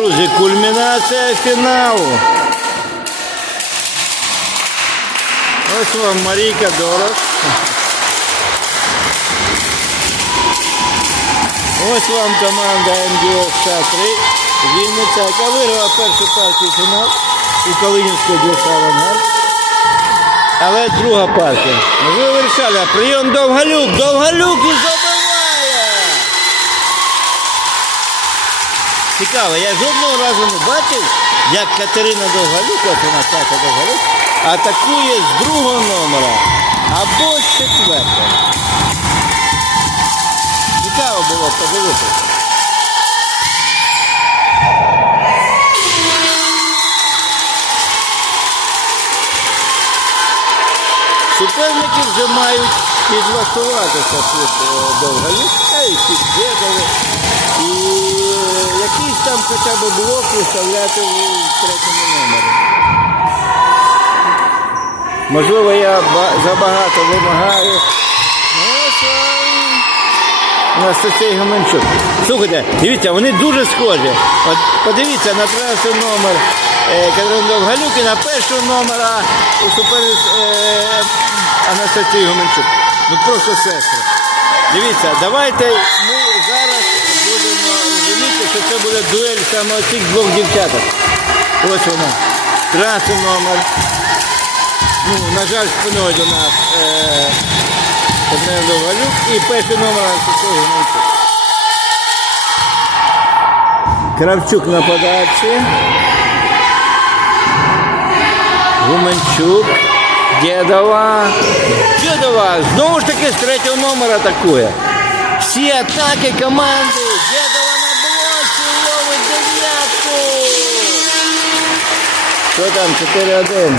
Друзі, кульмінація фіналу. Ось вам Марійка Дорос. Ось вам команда МДО 3 Вінниця, яка виграла першу партію фінал у Калинівської ДЮС «Авангард». Але друга партія. Ви вирішали, прийом Довгалюк. Довгалюк і забиває. Цікаво, я жодного разу не бачив, як Катерина Довгалюк, от вона Катя Довгалюк, атакує з другого номера або з четвертого. Цікаво було подивитися. Суперники вже мають підлаштуватися тут е, довголюк, а й під Дєдови. І е, якийсь там хоча б блок виставляти у третьому номері. Можливо, я забагато вимагаю. Анастасія Гоменчук. Слухайте, дивіться, вони дуже схожі. От подивіться на третій номер е, Катерина Довгалюк і на першого номера у суперниць е, Анастасії Гоменчук. Ну просто сестри. Дивіться, давайте ми зараз що це буде дуель саме цих двох дівчаток. Ось вона. Третій номер. Ну, на жаль, спиною до нас. Е, Довгалюк і перший номер Анастасія Кравчук на подачі. Гуменчук. Дєдова. Дєдова. Знову ж таки з третього номера атакує. Всі атаки команди. Що там? 4-1.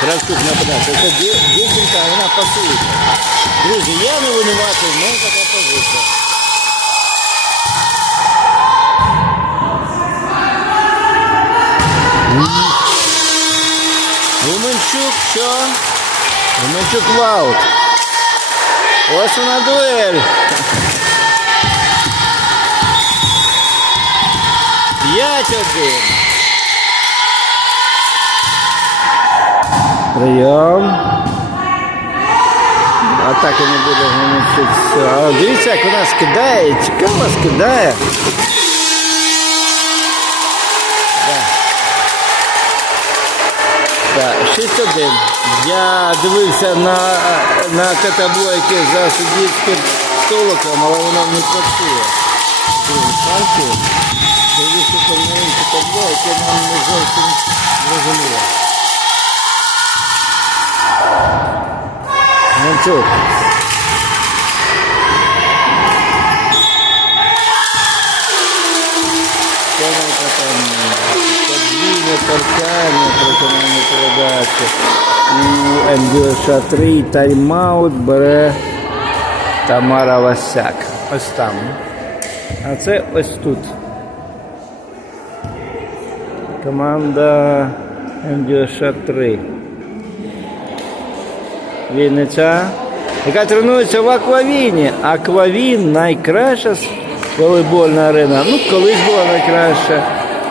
Кравчук на подачі. Це дє- дівчинка, вона пасується. Друзі, я не винуватий, в мене така позиція. Гуменчук, що? Гуменчук в аут. Ось вона дуель. П'ять один. Прийом. Атаки не буде Гуменчук. Дивіться, як вона скидає. Цікаво скидає. Так, 6-1. Я дивився на, на те табло, яке за суддівським столиком, але воно не працює. По новинку табло, яке нам не зовсім зрозуміло. Там подвійне торкання протинання передачі. У МДШ 3 тайм-аут бере Тамара Васяк. Ось там. А це ось тут. Команда МДШ 3. Вінниця, яка тренується в Аквавіні. Аквавін найкраща волейбольна арена. Ну, колись була найкраща,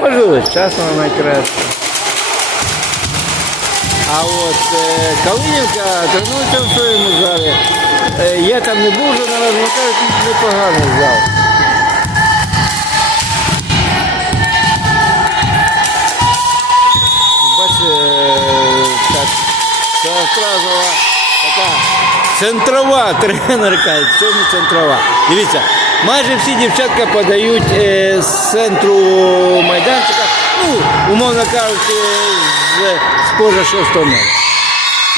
можливо, зараз вона найкраща. А от е, Калинівка тренується в своєму залі. Е, я там не був разу, але кажуть, непоганий зал. Савстразова така центрова тренерка, це не центрова. Дивіться, майже всі дівчатка подають е, з центру майданчика, ну, умовно кажучи, з, поза шостого номера.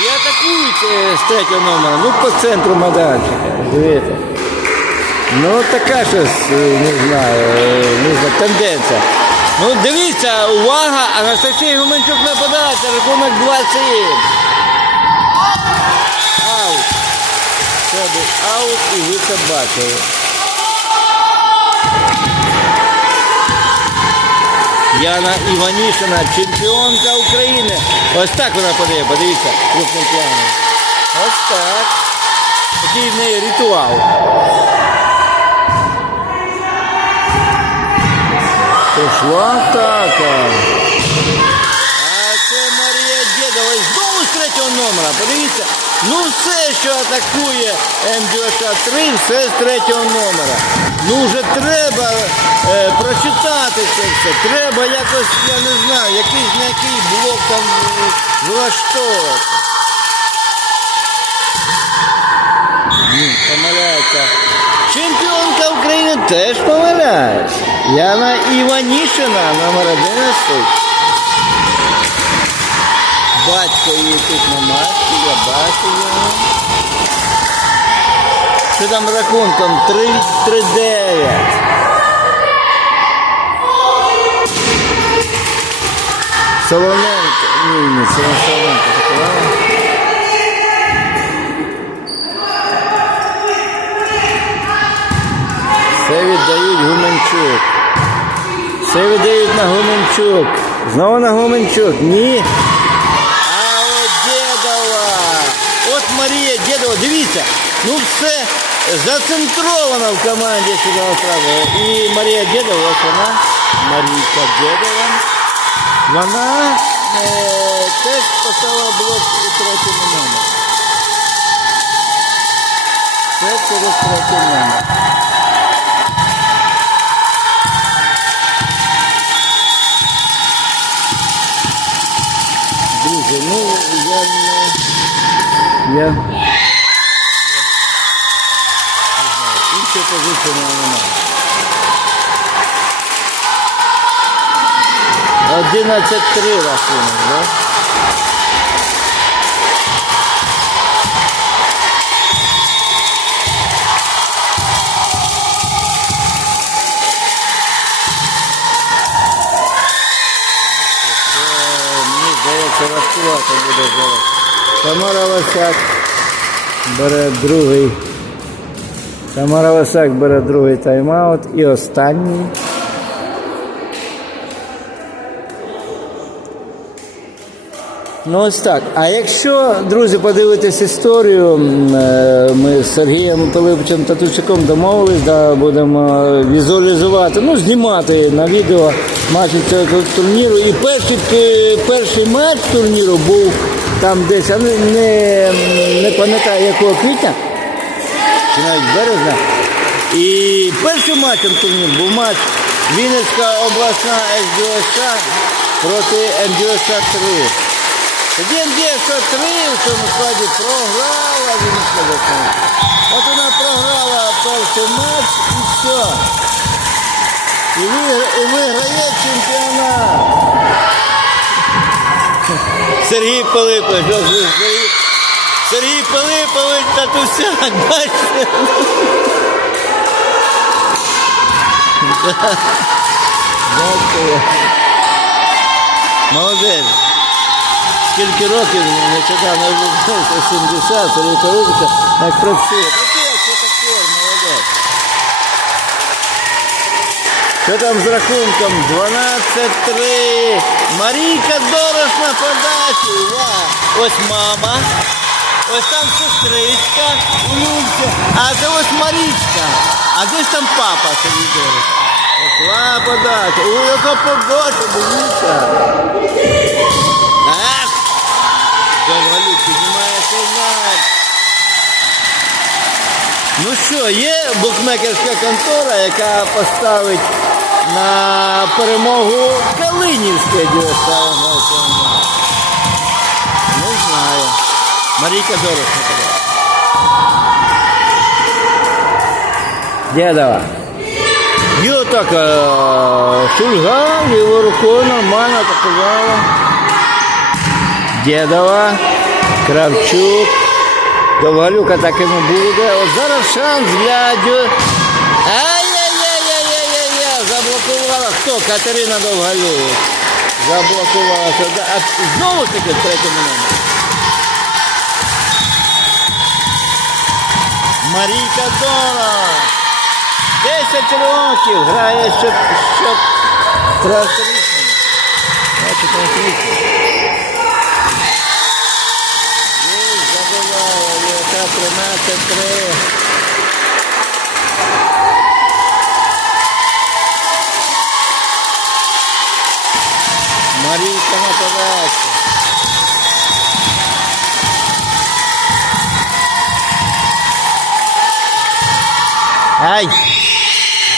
І атакують е, з третього номера, ну по центру майданчика. Дивіться. Ну така щось, е, не знаю, не знаю, тенденція. Ну дивіться, увага, Анастасія Гуменчук нападається, рахунок 2-7. виходить аут і Віка Бакер. Яна Іванішина, чемпіонка України. Ось так вона подає, подивіться, крупним планом. Ось так. Такий в неї ритуал. Пішла атака. Номера. Подивіться. Ну все, що атакує М93, все з третього номера. Ну вже треба е, прочитати це все. Треба якось, я не знаю, якийсь на який блок там влаштовувати. Помиляється. Чемпіонка України теж помиляється. Яна Іванішина, номер 11. Батько її тут на масці, я бачу його. Що там рахунком? 3-9. Солоненко. Ні, ні, це не Солоненко. Все віддають Гуменчук. Все віддають на Гуменчук. Знову на Гуменчук. Ні. Марія Дєдова. Дивіться. Ну все зацентровано в команді сюди одразу. І Марія Дєдова, ось вона. Марійка Дєдова. Вона е, теж поставила блок у третьому номері. Це через третій номер. Друзі, ну я не. Я. Мене немає. 11-3 рахунок, да? Це, Мені здається, важкувато буде зараз. Тамара Васяк бере другий. Тамара Васяк бере другий тайм-аут і останній. Ну ось так. А якщо, друзі, подивитись історію, е, ми з Сергієм Пилиповичем Татучаком домовились, да, будемо візуалізувати, ну, знімати на відео матчі цього турніру. І перший, перший матч турніру був там десь, не, не, не пам'ятаю якого квітня, чи навіть березня. І першим матчем турніру був матч Вінницька обласна СДОС проти МДОС 3. Тоді МДС 3 в цьому складі програла Вінницька обласна. От вона програла перший матч і все. І, виграє чемпіонат. Сергій Пилипович, Сергій, Сергій Пилипович татусяк, бачите? Дякую. Молодець. Скільки років нещодавно виповнився 70, Сергій Пилипович, як працює. Молодець. Що там з рахунком? 12-3. Марійка Дорош на подачі. Ось мама. Ось там сестричка, внучка. А це ось Марічка. А десь там папа Дорош. Пішла подача. Ой, яка подача, дивіться. Ах! Довголюк піднімає сигнал. Ну що, є букмекерська контора, яка поставить на перемогу Калинівське діоставимо. Не знаю. Марійка Дорожна подала. Дядова. І отак е, Шульга лівою рукою нормально атакувала. Дєдова, Кравчук. Довгалюка так і не буде. От зараз шанс для Дю... Ай-яй-яй-яй-яй-яй! Заблокувала. Хто? Катерина Довгалюк. Заблокувала. сюди. А знову таки в третьому номері. Марійка Дора. 10 років грає що, 13-3. Марійка на подачі. Ай!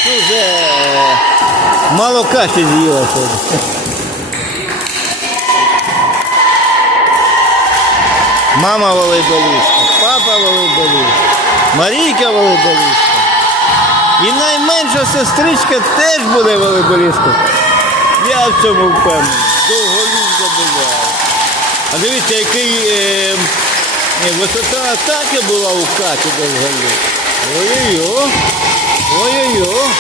Ну вже е, мало каші з'їла сьогодні. Мама волейболістка, папа волейболіст, Марійка волейболістка. І найменша сестричка теж буде волейболісткою. Я в цьому впевнений. Довголюб забуває. А дивіться, який е, висота атаки була у Каті довголюб. Ой-ой-ой. Ой-ой-ой.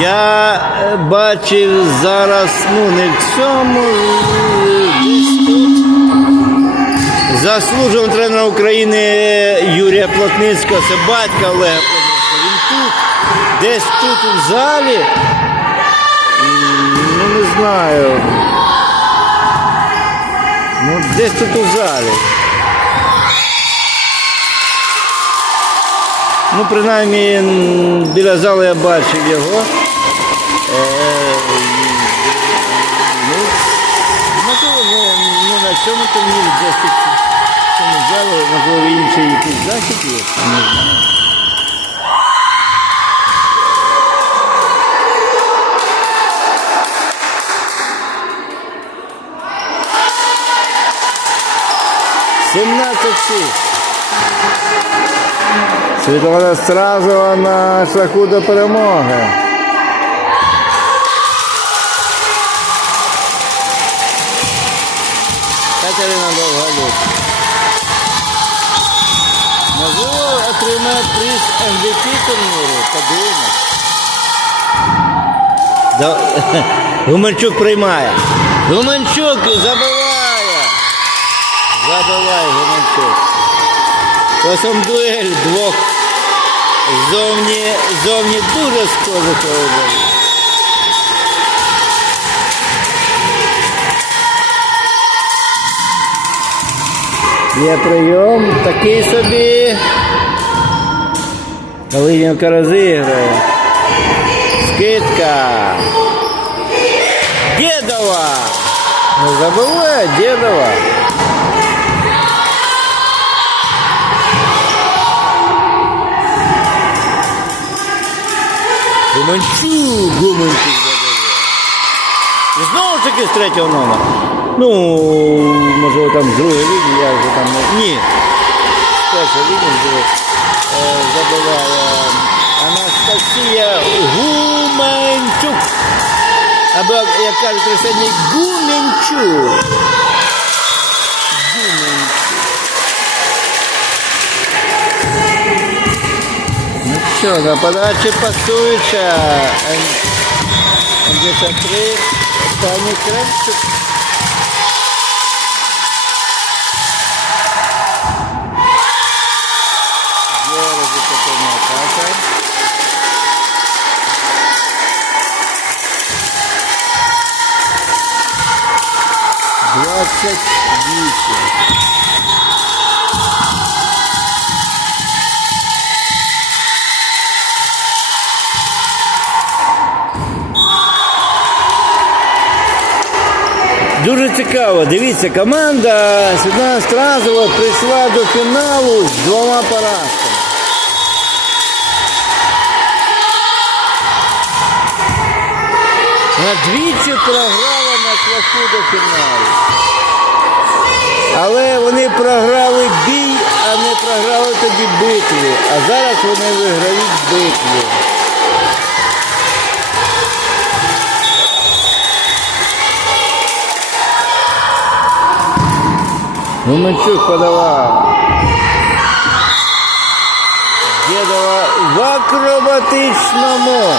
Я е, бачив зараз, ну не в цьому, е, десь тут. Заслужений тренер України Юрія Плотницького, це батька Олега Плотницького. Він тут, десь тут у залі. Ну не знаю. Десь тут у залі. Ну, принаймні, біля залу я бачив його. Е, ну, можливо, не, на цьому турнірі, десь в цьому залі, можливо, інший якийсь захід є. Не знаю. Сімнадцять шість. Світлана Стразова на шляху до перемоги. Катерина Довголюк. Можливо, отримає приз MVP турніру. Подивимось. Да- Гуманчук приймає. Гуманчук забиває. Забиває Гуманчук. Потім дуель двох зовні, зовні дуже схожих волейболів. Є прийом, такий собі. Калинівка розіграє. Скидка. Дедова. Не забувай, Дедова. Гуманчук, Гуманчук забиває. І знову ж таки з третього номера. Ну, можливо, там з другої лінії, я вже там не. Ні. З першої лінії вже е, забиває Анастасія Гуменчук. Або, як кажуть, сьогодні. Гуменчук. Ну що, на подачі пасуюча. МДС-3, Тані Кравчук. Є результативна Дуже цікаво. Дивіться, команда Світлана Стразова прийшла до фіналу з двома поразками. Двічі програла на шляху до фіналу. Але вони програли бій, а не програли тоді битву. А зараз вони виграють битву. Гуменчук подавав. Дєдова в акробатичному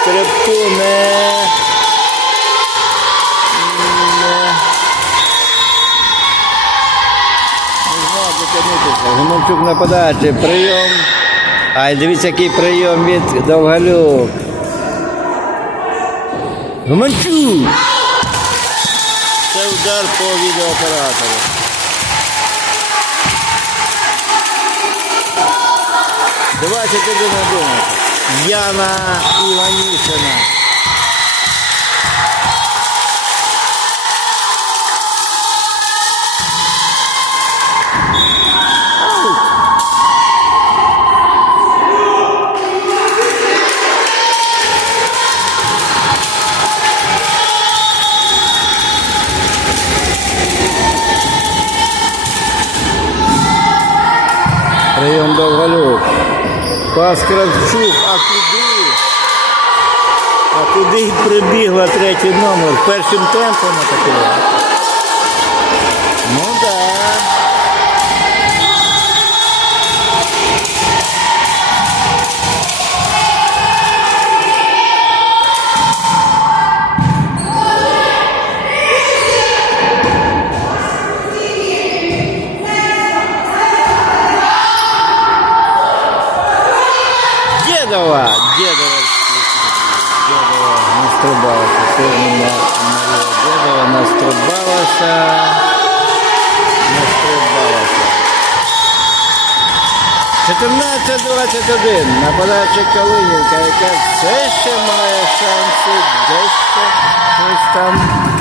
стрибку не. Гуменчук на подачі. Прийом. Ай, дивіться, який прийом від Довгалюк. Гуменчук! Це удар по відеооператору. Двадцять один одинадцять. Яна Іванішина. Прийом Довголюк. Пас Кравчук, а куди? А куди прибігла третій номер? Першим темпом атакувала. Дедова, Дедова, Дедова настрибалася. Сьогодні Марія Дедова настрибалася. Настрибалася. 14-21. Нападаюча Калинівка, яка все ще має шанси дещо щось там.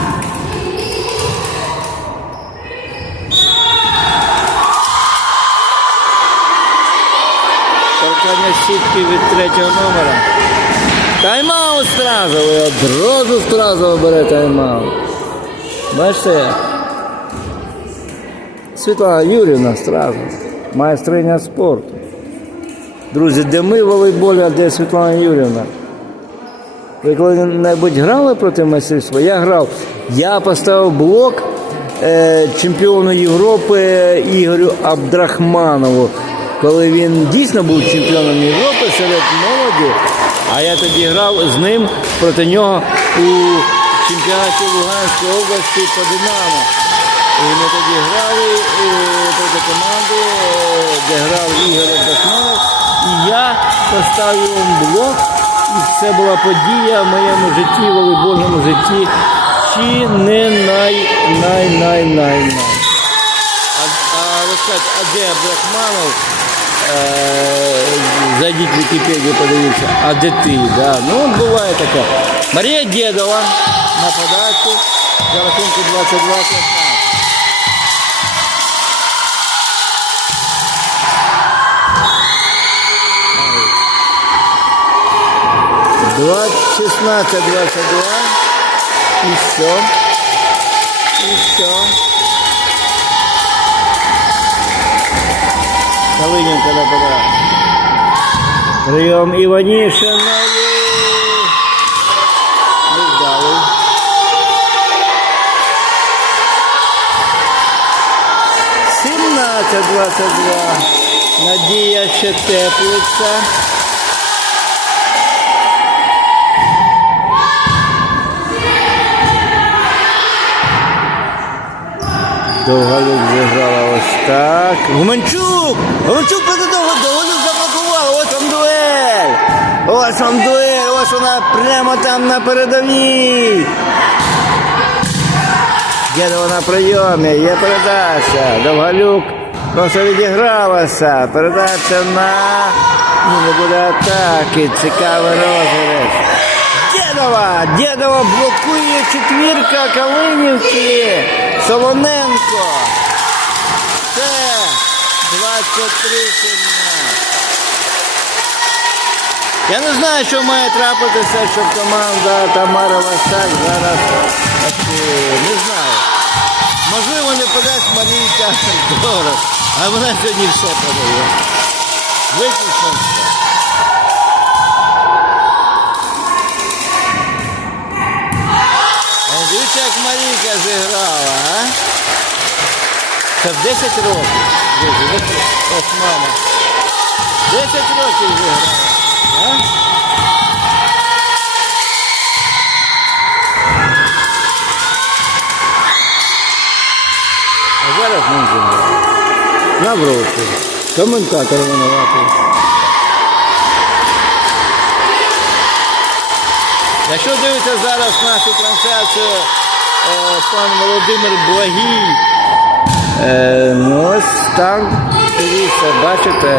Торкання сітки від третього номера. Тайм-аут стразу, ви одразу стразу бере тайм-аут. Бачите? Світлана Юрівна стразу. Майстриня спорту. Друзі, де ми волейболі, а де Світлана Юрівна? Ви коли-небудь грали проти майстерства? Я грав. Я поставив блок е, чемпіону Європи Ігорю Абдрахманову, коли він дійсно був чемпіоном Європи серед молоді, а я тоді грав з ним проти нього у чемпіонаті Луганської області по Динамо. І ми тоді грали е, проти команди, е, де грав Ігор Абдрахманов, і я поставив блок. І це була подія в моєму житті, волейбольному житті, чи не най, най, най, най, най. А, а а де Абдрахманов? Е, зайдіть в Вікіпедію, подивіться, а де ти? Да? Ну, от буває таке. Марія Дєдова на подачу за рахунку 22 15. Двадцать шестнадцать двадцать два. Еще. Еще. Калиненко нападає. Прийом Іванішиної. Невдалий. Сімнадцять двадцять два. Надія ще теплиться. Довголюк зіграла ось так. Гуманчук! Гуманчук проти довго, Довголюк заблокував. Ось вам дуель! Ось вам дуель! Ось вона прямо там на передовій. Дідова на прийомі, є передача. Довголюк просто відігралася. Передача на не буде атаки. Цікавий розіграш. Дєдова! Дєдова блокує четвірка Калинівки. Солоненко. Це 23 Я не знаю, що має трапитися, щоб команда Тамара Васак зараз не знаю. Можливо, не подасть Марійка Дорог, а вона сьогодні все подає. Виключно все. Дивіться, як Марійка зіграла, а? Це в 10 років. Ось- мама. 10 років зіграла. А? Зараз не зіграла. Навроти. Коментатор винуватий. Якщо дивиться зараз нашу трансляцію е, пан Володимир Благій, е, ну ось там, дивіться, бачите,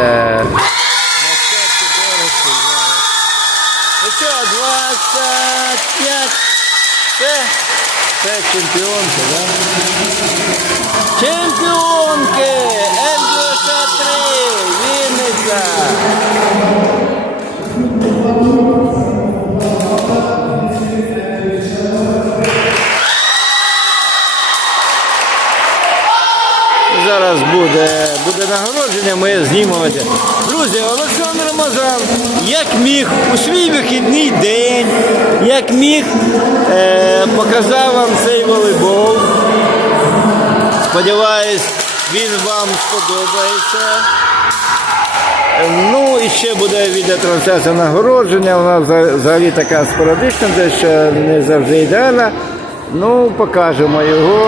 на часі Доросу зараз. все, 25. Це, це так? да? Чемпіонки! Буде, буде нагородження, ми знімемо. Друзі, Олександр Рамазан, як міг у свій вихідний день, як міг, е, показав вам цей волейбол. Сподіваюсь, він вам сподобається. Е, Ну і ще буде відеотрансляція нагородження. Вона вза- взагалі така спорадична, дещо не завжди ідеальна. Ну, покажемо його.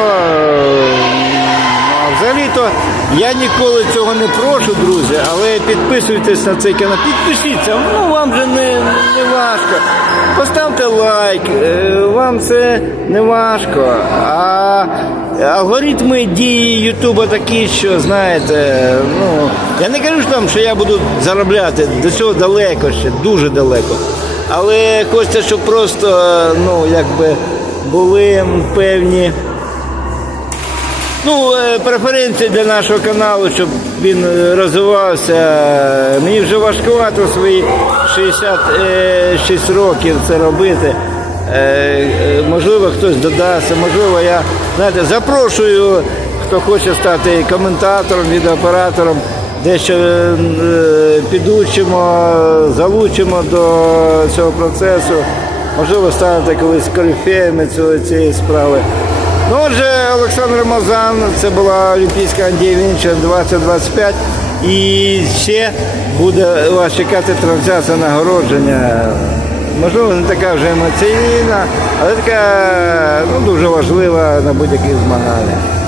Взагалі-то я ніколи цього не прошу, друзі, але підписуйтесь на цей канал, підпишіться, ну вам же не, не важко. Поставте лайк, е, вам це не важко. А алгоритми дії Ютуба такі, що знаєте, ну я не кажу там, що я буду заробляти до цього далеко ще, дуже далеко. Але хочеться, щоб просто ну, якби були певні. Ну, е, преференції для нашого каналу, щоб він е, розвивався. Мені вже важкувато свої 66 років це робити. Е, е, Можливо, хтось додасться, можливо, я знаєте, запрошую, хто хоче стати коментатором, відеооператором, дещо е, підучимо, залучимо до цього процесу. Можливо, станете колись корифеями цієї справи. Ну, отже, Олександр Мазан, це була Олімпійська Андія Вінча 2025. І ще буде вас чекати трансляція нагородження. Можливо, не така вже емоційна, але така ну, дуже важлива на будь-яких змаганнях.